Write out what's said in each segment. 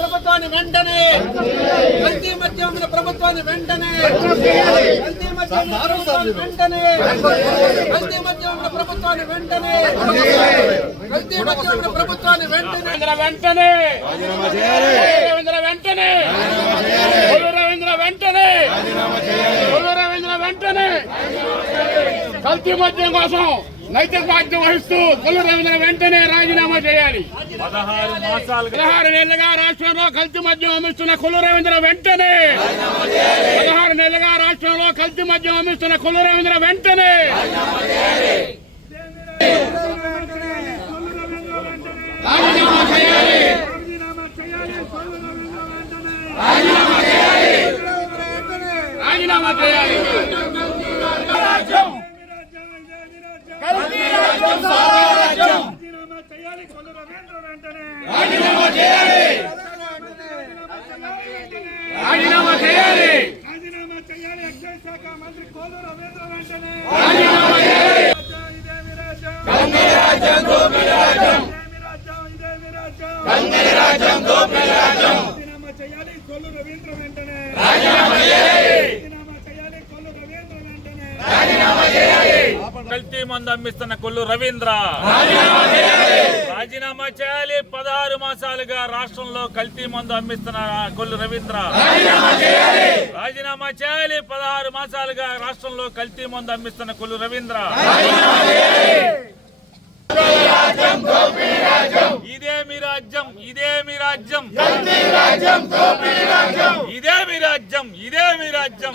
ప్రభుత్వాన్ని వెంటనే! కల్తీ మద్యం మీద ప్రభుత్వాన్ని వెంటనే! కల్తీ మద్యం వెంటనే! కల్తీ మద్యం మీద ప్రభుత్వాన్ని వెంటనే కల్తీ మద్యం మీద ప్రభుత్వాన్ని వెంటనే! వెంటనే! వెంటనే కొల్లు రవీంద్ర వెంటనే కొల్లు రవీంద్ర వెంటనే మద్యం కోసం నైతిక బాధ్యత వహిస్తూ కొల్లు రవీంద్ర వెంటనే రాజీనామా చేయాలి. పదహారు నెలలుగా రాష్ట్రంలో కల్తీ మద్యం అమ్మిస్తున్న కొల్లు రవీంద్ర వెంటనే పదహారు నెలలుగా రాష్ట్రంలో కల్తీ మద్యం అమ్మిస్తున్న కొల్లు రవీంద్ర వెంటనే రాజీనామా చేయాలి రాజీనామా చేయాలి ఎక్సైజ్ శాఖ మంత్రి కోలు రవీంద్ర వెంటనే రాజీనామా చేయాలి ఇదేమి రాజ్యం కంది రాజ్యం దోపిడీ రాజ్యం ఇదేమి రాజ్యం ఇదేమి రాజ్యం కంది రాజ్యం. దోపిడీ రాజ్యం రాజీనామా చేయాలి. కోలు రవీంద్ర వెంటనే రాజీనామా చేయాలి రాజీనామా చేయాలి కోలు రవీంద్ర వెంటనే రాజీనామా చేయాలి కల్తీ మందు అమ్మిస్తున్న కొల్లు రవీంద్ర. రాజీనామా చేయాలి. పదహారు మాసాలుగా రాష్ట్రంలో కల్తీ మందు అమ్మిస్తున్న కొల్లు రవీంద్ర. రాజీనామా చేయాలి. పదహారు మాసాలుగా రాష్ట్రంలో కల్తీ మందు అమ్మిస్తున్న కొల్లు రవీంద్ర. ఇదే మీ రాజ్యం. ఇదే మీ రాజ్యం. ఇదే మీ రాజ్యం. ఇదే మీ రాజ్యం.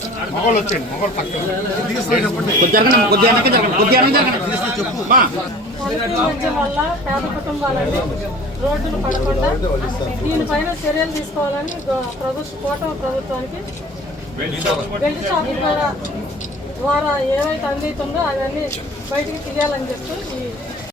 వెంటనే కల్తీ మద్యం వల్ల పేద కుటుంబాలన్నీ రోడ్డును పడకుండా దీనిపైన చర్యలు తీసుకోవాలని ప్రభుత్వ కూటమి ప్రభుత్వానికి బెల్ట్ షాపుల ద్వారా ద్వారా ఏవైతే అందుతుందో అవన్నీ బయటికి తీయాలని చెప్పి ఈ